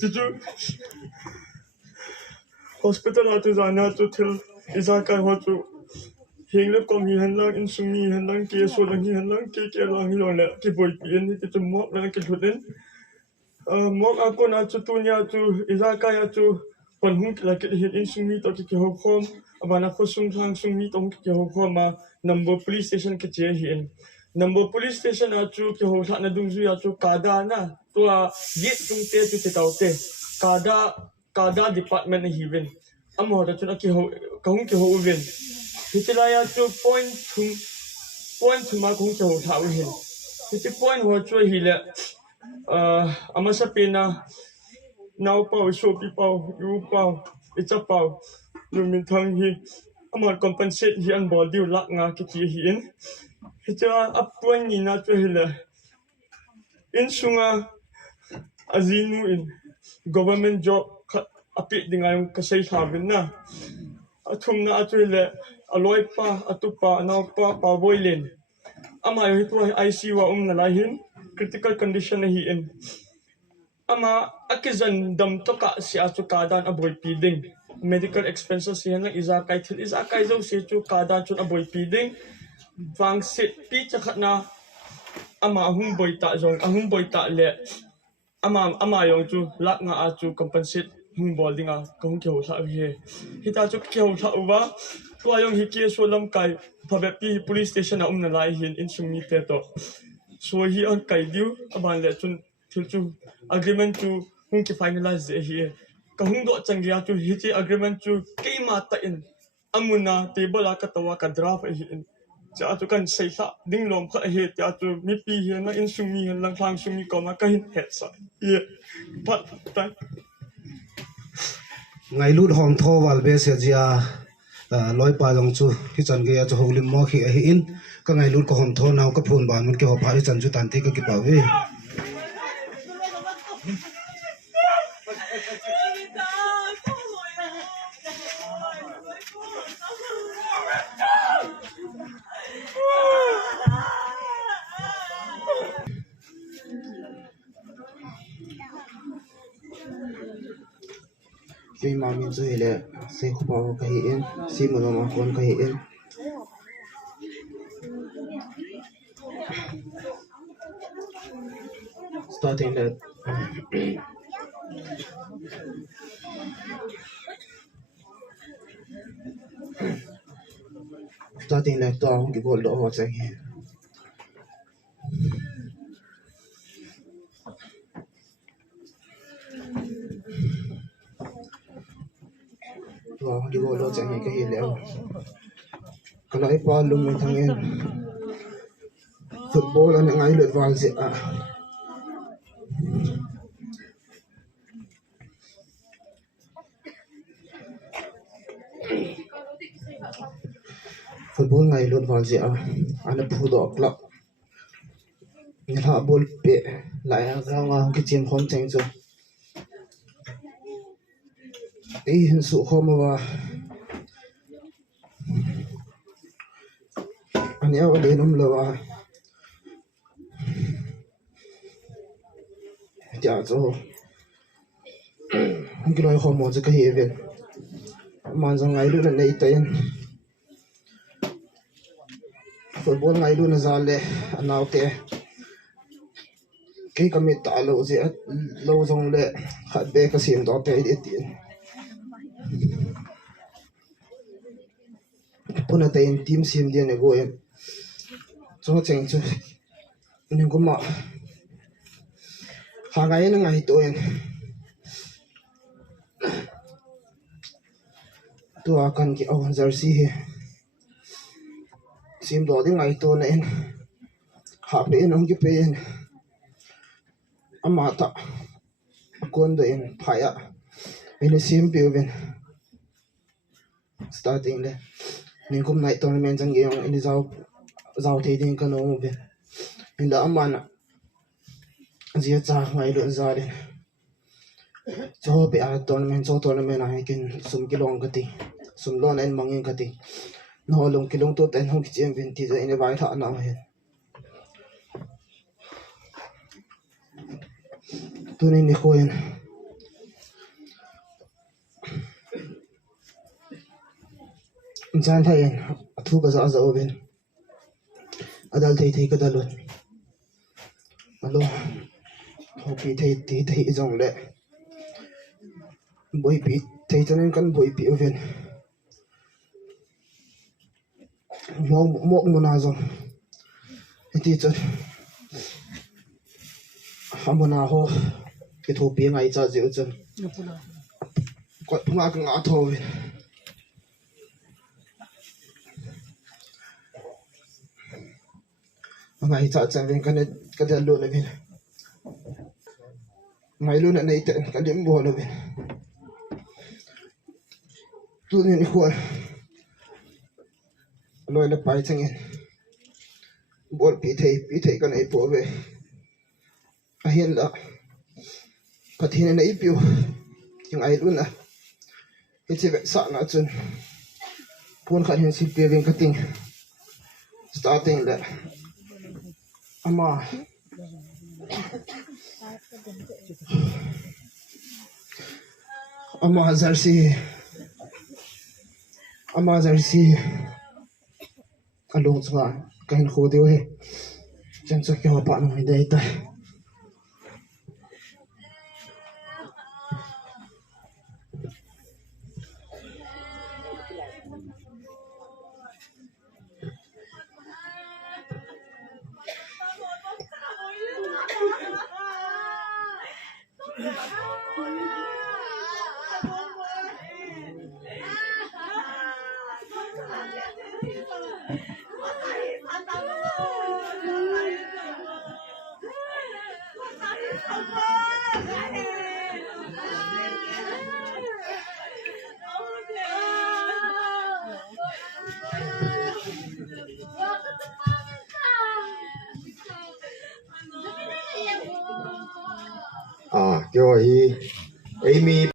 Tichu hospital atu zana tu thil izaka ho tu hingle kom hi hanlang in sumi hanlang ke so lang hi hanlang ke lang hi lo le ki boy pien ni tichu mok lang ke thuden mok ako na tu tunya tu izaka ya tu pon hung la ke hi in sumi to ki ho khom abana kho sung thang sumi to ki ho khom ma number police station ke che hi en number police station atu ki ho tha na dung zu ya tu kada na to gate tung te tu te tau te kada department hi ven amo da tu ki ho kahung ki ho ven hitilaya tu point thum ma kahung ki ho tha u hin hiti point ho chu hi le ama sa pena now pau so pi pau yu pau it's a pau Lunminthang hi ama compensate hi an bol diu lak nga ki ti hi in hita appoint ni na tu hi le in sunga azinu in government job api dingai kasai thabin na athumna atule aloi pa atupa naw pa boilen ama hi tu ICU wa na lahin critical condition hi in ama akizan dam to ka si achu kadan aboy piding medical expenses hian na izakai thil izakai zo se chu kadan chu aboy piding wang sit pi chakhatna ama hung boy ta zong ahung boy ta le ama yong chu lak nga a chu compensate hung boldinga kong ke ho tha he hita chu ke ho tha uwa to ayong hi ke so lam kai phabe pi police station na na lai hin in sumi te to so hi an kai diu aban le chun thil chu agreement chu hung ki finalize hi ka hung do changya chu hi chi agreement chu ke ma ta in amuna table ka tawa ka draft hi in cha chu kan sei sa ding lom kha he cha chu mi pi hi na in sumi han lang thang sumi ko ma ka hin het sa ye pat ta ngày lút hòm thô vào bê sẽ ra lối pa dòng chu khi chân cái cho houlim mo khi hi in các ngày lút có hòm thô nào có phun bàn muốn cái hộp phải chân chu tàn tích cái bảo vệ khi mà mình chơi là sẽ không bao cái hiện khi mà con cái hiện starting that to cái ball đó họ chạy di bolo sa ngay kahilaw. Kalay pa Lunminthang yan. Football ang ngayon valse Football ngayon valse ano pudo klap. Nila ball pe lại ra kitchen home cheng so. Hình sự không mà anh em ở đây nằm lờ chả cho anh cái nói không muốn cái gì vậy mà rằng ngày luôn là lấy tiền football ngày luôn là ra lệ anh nào thế cái cầm tạ lâu gì lâu xong lệ khát bê cái xiềng đó thế để tiền puna tayin team sim dia ne goyen so cheng chu ning kuma ha ga yen ngai to yen tu akan ki aw jersey he sim do ding ngai to ne en ha pe en ong ki pe en ama ta kon do en phaya en sim pe ben starting le nên cũng này tournament chẳng cái ông đi giàu thì cái nó một bên mình đã mana dia cha ngai lo za de cho be a tournament này cái sum ki long cái sum lon en mangin cái nó long ki long to ten hong ki chem vin ti za in vai tha na he tu ni khoen Insan thayen athu ka za za oven adal thei ka dalun alo hopi thei izong le boy pi thei tanen kan boy pi oven mok mona zo ti chon hamona ho ke thopi ngai cha je chon ko nga ka nga tho ve ngai cha cha ven kan ka da lo le ve ngai lo na nei te ka dim bo lo ve tu ni ko loi le pai chang in bol pi thei kan ei po ve a hian la pathin na ipiu yung ai lu na che sa na chun pun khan hin si pe veng cutting starting that ama jersey along chunga kain kho deu he chen chak ke pa no hi dai tai à kêu ấy Amy